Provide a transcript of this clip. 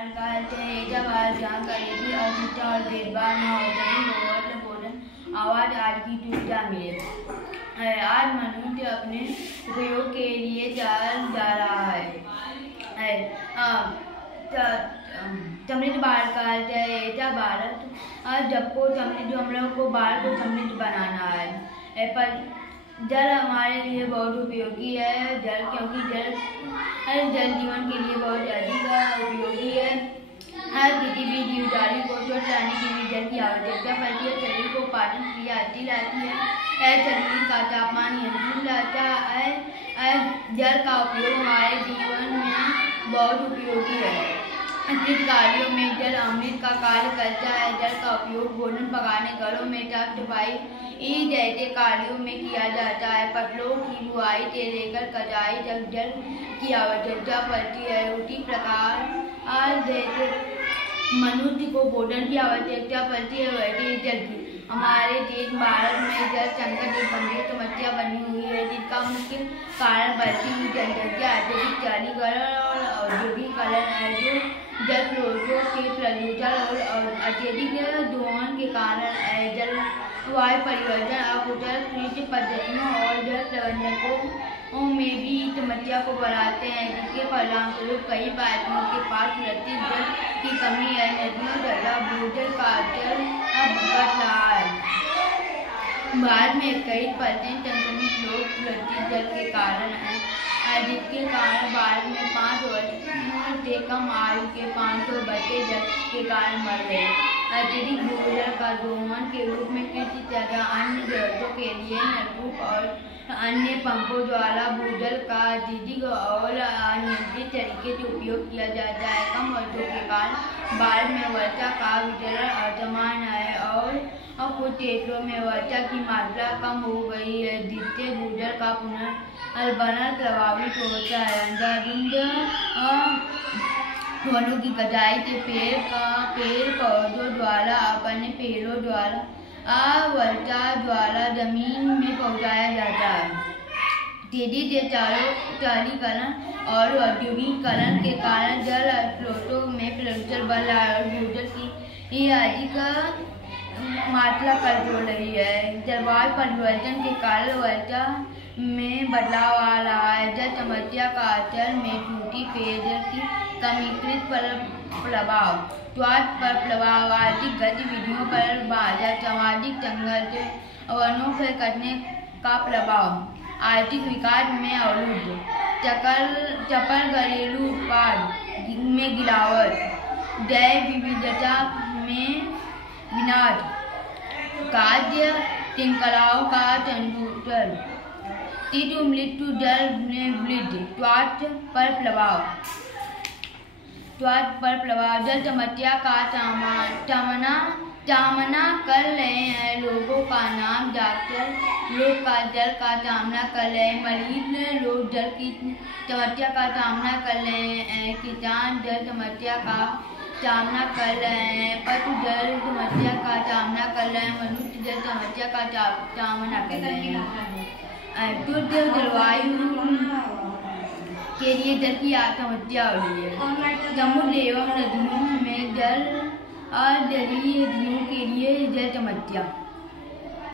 जहाँ करेगी अतिथा और भेदभाव न हो सके भोजन आवाज आज की टूटा मिले। आज मनुष्य अपने उपयोग के लिए जाल जा रहा है। समृद्ध भारत का अर्थ है ऐसा भारत जबको समृद्ध हम लोग को भारत को समृद्ध बनाना है। पर जल हमारे लिए बहुत उपयोगी है। जल क्योंकि जल जीवन के लिए बहुत अधिक उपयोगी है। हर किसी भी जीवधारी को स्वस्थ रहने के लिए जल की आवश्यकता पड़ती है। शरीर को पाचन क्रिया अच्छी रहती है। शरीर का तापमान नियंत्रित रहता है। जल का उपयोग हमारे जीवन में बहुत उपयोगी है। कृषि कार्यों में जल अमृत का कार्य करता है। जल का उपयोग भोजन पकाने, घरों में साफ सफाई जैसे कार्यों में किया जाता है। फसलों की बुआई से लेकर कटाई तक जल की आवश्यकता पड़ती है। उसी प्रकार जैसे मनुष्य को भोजन की आवश्यकता पड़ती है वैसे जल की। हमारे देश भारत में जल संकट एक गंभीर समस्या बनी हुई है, जिसका मुख्य कारण बढ़ती हुई जनसंख्या, अत्यधिक शहरीकरण और औद्योगिकरण है, जो जल स्रोतों के प्रदूषण और अत्यधिक दोहन के कारण है। जलवायु परिवर्तन, अकुशल कृषि पद्धतियों और जल प्रबंधकों में भी समस्या को बढ़ाते हैं, जिसके परिणामस्वरूप कई पाइपों के पास सुरक्षित जल की कमी है। नदियों तथा भूजल का जल अब घट रहा है। भारत में 21% संक्रमित लोग सुरक्षित जल के कारण हैं, जिसके कारण भारत में 5 वर्ष से कम आयु के 500 बच्चे जल के कारण मर गए। अत्यधिक भूजल का दोहन के रूप में कृषि तथा अन्य जरूरतों के लिए नलकूप और अन्य पंपों द्वारा भूजल का अत्यधिक और अनियंत्रित तरीके से उपयोग किया जाता है। कम वर्षों के कारण भारत में वर्षा का वितरण असमान है और कुछ क्षेत्रों में वर्षा की मात्रा कम हो गई है, जिससे भूजल का पुनर्भरण प्रभावित होता है। वनों की कटाई से पेड़ पौधों द्वारा अपने पेड़ों द्वारा वर्षा द्वारा जमीन में पहुंचाया जाता है। तेजी से शहरीकरण और औद्योगिकरण के कारण जल स्रोतों में प्रदूषण बढ़ रहा है और भूजल की अधिक मात्रा कर जोड़ रही है। जलवायु परिवर्तन के कारण वर्षा में बदलाव आ रहा है। जल समस्या का असर में टूटी पेयजल की कमीकृत पर प्रभाव, स्वास्थ्य पर प्रभाव, आर्थिक गतिविधियों पर बाधा, सामाजिक संघर्ष, वनों के कटने का प्रभाव, आर्थिक विकास में अवरुद्ध, चपल घरेलू उत्पाद में गिरावट, जैव विविधता में विनाश, खाद्य श्रृंखलाओं का संतुलन, शिशु मृत्यु दर में वृद्धि, स्वास्थ्य पर प्रभाव। जल समस्या का सामना कर रहे हैं लोगों का नाम डॉक्टर लोग का जल का सामना कर रहे हैं। मरीज लोग जल की समस्या का सामना कर रहे हैं। किसान जल समस्या का सामना कर रहे हैं। पशु जल समस्या का सामना कर रहे हैं। मनुष्य जल समस्या का सामना कर रहे हैं। शुद्ध जलवायु के लिए जल की समस्या हो रही है। समुद्र एवं नदियों में जल और जलीय जीवों के लिए जल समस्या।